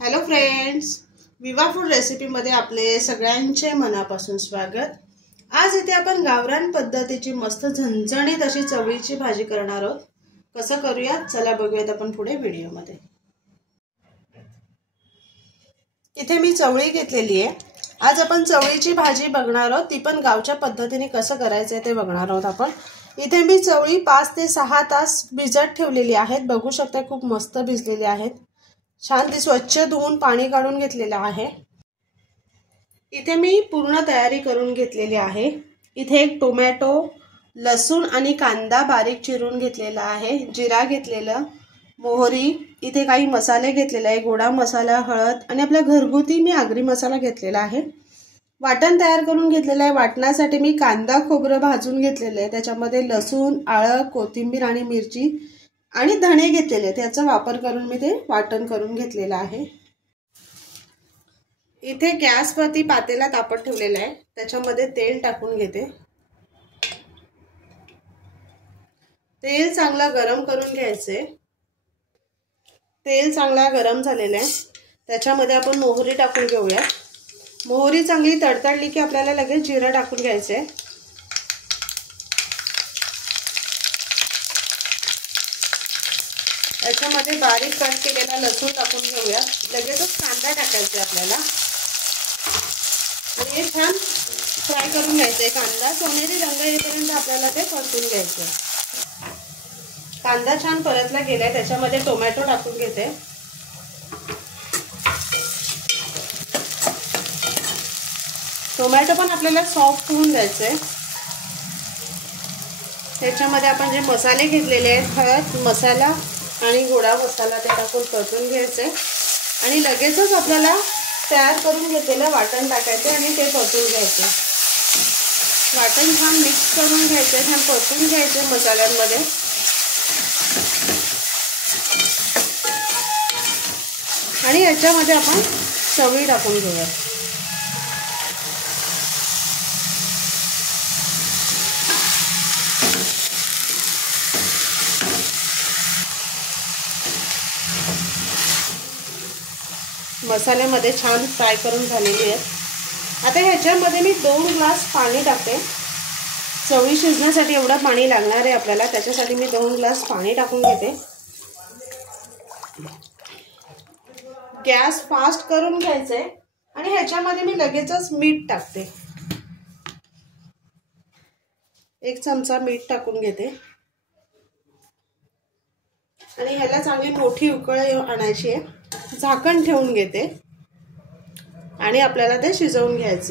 Hello friends, विवा food रेसिपीमध्ये आपले सगळ्यांचे मनापासून स्वागत। आज इथे आपण गावरान पद्धतीची मस्त झणझणीत अशी चवळीची भाजी करणार आहोत। कसं करूया चला बघूयात आपण पुढे व्हिडिओमध्ये। इथे मी चवळी घेतलेली आहे। आज आपण चवळीची भाजी बघणार आहोत, ती पण गावच्या पद्धतीने कसं करायचं ते बघणार आहोत आपण। इथे मी चवळी 5 ते 6 तास भिजत ठेवलेली आहेत। बघू शकता खूप मस्त भिजलेली आहेत। छान ती स्वच्छ धुवून पाणी काढून घेतलेलं आहे। इथे मी पूर्ण तयारी करून घेतलेली आहे। इथे एक टोमॅटो, लसूण आणि कांदा बारीक चिरून घेतलेला आहे। जिरा घेतलेला, मोहरी, इथे काही मसाले घेतलेले आहे, गोडा मसाला, हळद आणि आपला घरगुती मी आगरी मसाला घेतलेला आहे। वाटण तयार करून घेतलेलं आहे। वाटणासाठी मी कांदा खोबरं भाजून घेतलेलं आहे। त्याच्यामध्ये लसूण, आलं, कोथिंबीर आणि मिरची आणि धणे घेतलेले, त्याचा वापर करून मी ते वाटण करून घेतलेलं आहे। इथे गॅसवरती पातेला तापत ठेवलेला आहे, त्याच्यामध्ये तेल टाकून घेते। तेल चांगला गरम करून घ्यायचे। तेल चांगला गरम झालेलं आहे, त्याच्यामध्ये आपण मोहरी टाकून घेऊया। मोहरी चांगली तडतडली की आपल्याला लगेच जिरं टाकून घ्यायचे। त्याच्यामध्ये बारीक कट केलेला लसूण टाकून घेऊया। लगेचच कांदा टाकायचा आपल्याला आणि हे छान फ्राय करून घ्यायचे। कांदा सोनेरी रंग येईपर्यंत आपल्याला ते परतून घ्यायचे। कांदा छान परतला गेलाय, त्याच्यामध्ये टोमॅटो टाकून घेते। टोमॅटो पण आपल्याला सॉफ्ट होऊन द्यायचे। त्याच्यामध्ये आपण जे मसाले घेतलेले आहेत, हळद मसाला आणि गोडा मसाला, ते टाकून परतून घ्यायचे आणि लगेचच आपल्याला तयार करून घेतलेलं वाटण टाकायचे आणि ते परतून घ्यायचे। वाटण छान मिक्स करून घ्यायचे, छान परतून घ्यायचे मसाल्यांमध्ये। आणि याच्यामध्ये आपण चवळी टाकून घेऊया। मसाल्यामध्ये छान फ्राय करून झालेली आहेत। आता ह्याच्यामध्ये मी 2 ग्लास पाणी टाकते। चवळी शिजण्यासाठी एवढं पाणी लागणार आहे आपल्याला, त्याच्यासाठी मी 2 ग्लास पाणी टाकून घेते। गॅस फास्ट करून घ्यायचे आणि ह्याच्यामध्ये मी लगेचच मीठ टाकते। 1 चमचा मीठ टाकून घेते आणि ह्याला चांगली मोठी उकळ आणायची आहे। झाकण ठेवून घेते आणि आपल्याला ते शिजवून घ्यायचे।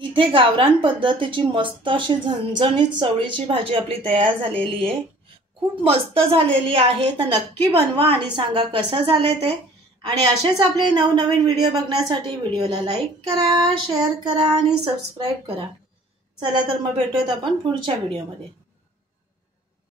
इथे गावरान पद्धतीची मस्त अशी झणझणीत चवळीची भाजी आपली तयार झालेली आहे। खूप मस्त झालेली आहे, तर नक्की बनवा आणि सांगा कसं झाले ते। आणि असेच आपले नवनवीन व्हिडिओ बघण्यासाठी व्हिडिओला लाईक करा, शेअर करा आणि सबस्क्राइब करा। चला तर मग भेटूयात आपण पुढच्या व्हिडिओमध्ये।